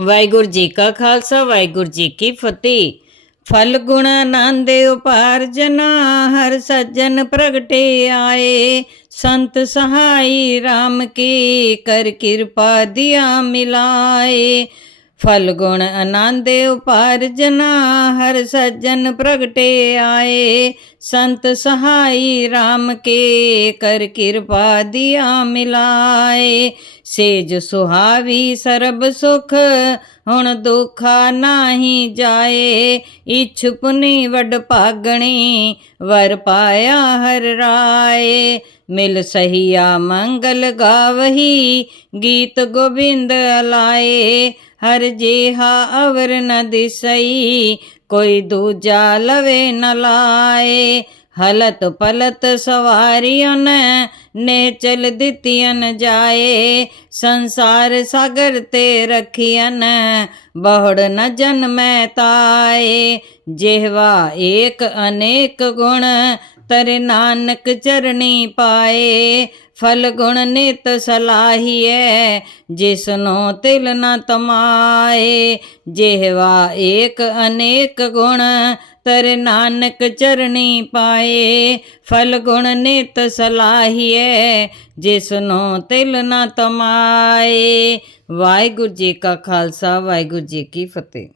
ਵਾਹਿਗੁਰੂ ਜੀ ਕਾ ਖਾਲਸਾ, ਵਾਹਿਗੁਰੂ ਜੀ ਕੀ ਫਤਿਹ। ਫਲ ਗੁਣ ਆਨੰਦ ਉਪਾਰਜਨਾ ਹਰ ਸੱਜਣ ਪ੍ਰਗਟੇ ਆਏ। ਸੰਤ ਸਹਾਈ RAM ਕੀ ਕਰ ਕਿਰਪਾ ਦਿਆ ਮਿਲਾਏ। ਫਲ ਗੁਣ ਆਨੰਦ ਉਪਾਰਜਨਾ ਹਰ ਸੱਜਣ ਪ੍ਰਗਟੇ ਆਏ। ਸੰਤ ਸਹਾਈ RAM ਕੇ ਕਰ ਕਿਰਪਾ ਦਿਆ ਮਿਲਾਏ। ਸੇਜ ਸੁਹਾਵੀ ਸਰਬ ਸੁਖ, ਹੁਣ ਦੁਖਾ ਨਾਹੀ ਜਾਏ। ਇਛ ਪੁਨੀ ਵਡ ਭਾਗਣੀ, ਵਰ ਪਾਇਆ ਹਰ ਰਾਏ। ਮਿਲ ਸਹੀਆ ਮੰਗਲ ਗਾਵਹੀ, ਗੀਤ ਗੋਬਿੰਦ ਲਾਏ ਹਰ ਜੇਹਾ ਅਵਰ ਨ ਦਿਸਈ, ਕੋਈ ਦੂਜਾ ਲਵੇ ਨ ਲਾਏ। ਹਲਤ ਪਲਤ ਸਵਾਰੀਆਂ ਨੇ ਚਲ ਦਿੱਤੀਆਂ ਜਾਏ, ਸੰਸਾਰ ਸਾਗਰ ਤੇ ਰਖੀਆਂ ਬਹੁੜ ਨ ਜਨਮੈ ਤਾਏ। ਜਿਹਵਾ ਏਕ ਅਨੇਕ ਗੁਣ ਤਰ ਨਾਨਕ ਚਰਣੀ ਪਾਏ, ਫਲ ਗੁਣ ਨਿਤ ਸਲਾਹੀਐ, ਜਿਸਨੋ ਤਿਲ ਨ ਤਮਾਏ। ਜਿਹਵਾ ਏਕ ਅਨੇਕ ਗੁਣ ਤਰ ਨਾਨਕ ਚਰਣੀ ਪਾਏ, ਫਲ ਗੁਣ ਨਿਤ ਸਲਾਹੀਐ, ਜਿਸਨੋ ਤਿਲ ਨ ਤਮਾਏ। ਵਾਹਿਗੁਰੂ ਜੀ ਕਾ ਖਾਲਸਾ, ਵਾਹਿਗੁਰੂ ਜੀ ਕੀ ਫਤਿਹ।